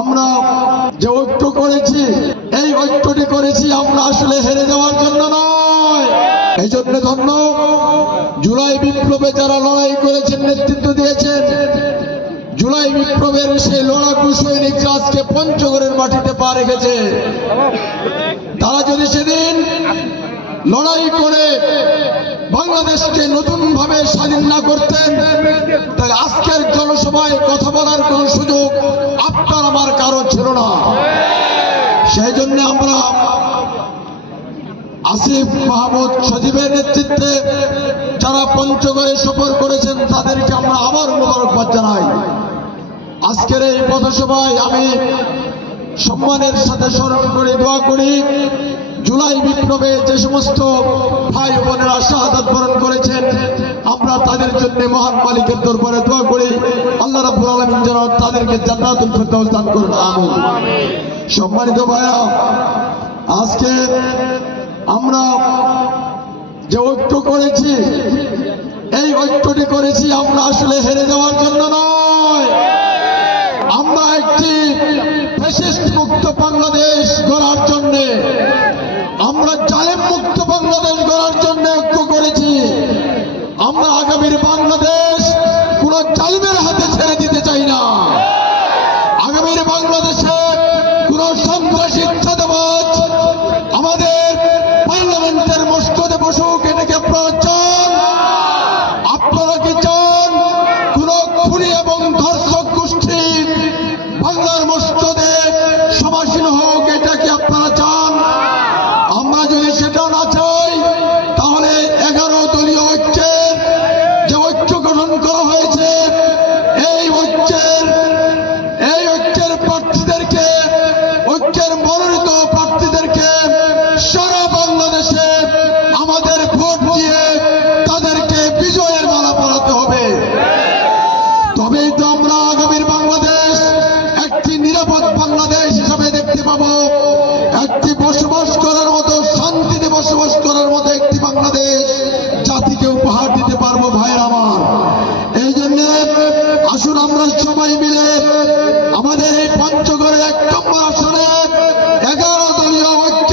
আমরা যে ঐক্য করেছি, এই ঐক্যটি করেছি আমরা আসলে হেরে যাওয়ার জন্য নয়। এই জন্য ধন্য জুলাই বিপ্লবে যারা লড়াই করেছেন, নেতৃত্ব দিয়েছেন, জুলাই বিপ্লবের সেই লড়াকু সৈনিকরা আজকে পঞ্চগড়ের মাটিতে পা রেখেছে। তারা যদি সেদিন লড়াই করে বাংলাদেশকে নতুন ভাবে স্বাধীন না করতেন, তাহলে আজকের জনসভায় কথা বলার কোন সুযোগ আপনার আমার কারো ছিল না। সেই জন্য আমরা আসিফ মাহমুদ সজীবের নেতৃত্বে যারা পঞ্চগড়ে সফর করেছেন তাদেরকে আমরা আবার মোবারকবাদ জানাই। আজকের এই পথসভায় আমি সম্মানের সাথে স্মরণ করে দোয়া করি, জুলাই বিপ্লবে যে সমস্ত ভাই বোনেরা শাহাদাত বরণ করেছেন, আমরা তাদের জন্য মহান মালিকের দরবারে দোয়া করি, আল্লাহ রাব্বুল আলামিন যেন তাদেরকে জান্নাতুল ফেরদাউস দান করুন, আমিন। সম্মানিত ভাইরা, আজকে আমরা যে ঐক্য করেছি, এই ঐক্যটি করেছি আমরা আসলে হেরে যাওয়ার জন্য নয়। আমরা একটি ফ্যাসিস্ট মুক্ত বাংলাদেশ গড়ার জন্য, আমরা জালেম মুক্ত বাংলাদেশ গড়ার জন্য ঐক্য করেছি। আমরা আগামীর বাংলাদেশ কোন জালিমের হাতে ছেড়ে দিতে চাই না। আগামীর বাংলাদেশে কোন সন্ত্রাসী চাঁদাবাজ আমাদের পার্লামেন্টের মসনদে বসুক, এটাকে আপনারা চান? আপনারা কি চান কোন খুনি এবং ধর্ষক গোষ্ঠী বাংলার মসনদে সমাসীন হোক? এটা কি আপনারা চান? আমরা যদি সেটা না চাই, তাহলে 11 দলীয় ঐক্যের যে ঐক্য গঠন করা হয়েছে, এই ঐক্যের প্রার্থীদেরকে, ঐক্যের মনোনীত প্রার্থীদেরকে সারা বাংলাদেশে আমাদের ভোট দিয়ে তাদেরকে বিজয়ের মালা পরাতে হবে। তবেই তো আমরা আগামীর বাংলাদেশ একটি নিরাপদ বাংলাদেশ হিসাবে দেখতে পাবো, একটি বসবাস করার মতো, শান্তিতে বসবাস করার মতো একটি বাংলাদেশ জাতিকে উপহার দিতে পারবো। ভাইয়ের আমার, এই জন্য আসুন আমরা সবাই মিলে আমাদের এই পঞ্চগড়ের 1 নম্বর আসনে 11 দলীয় ঐক্য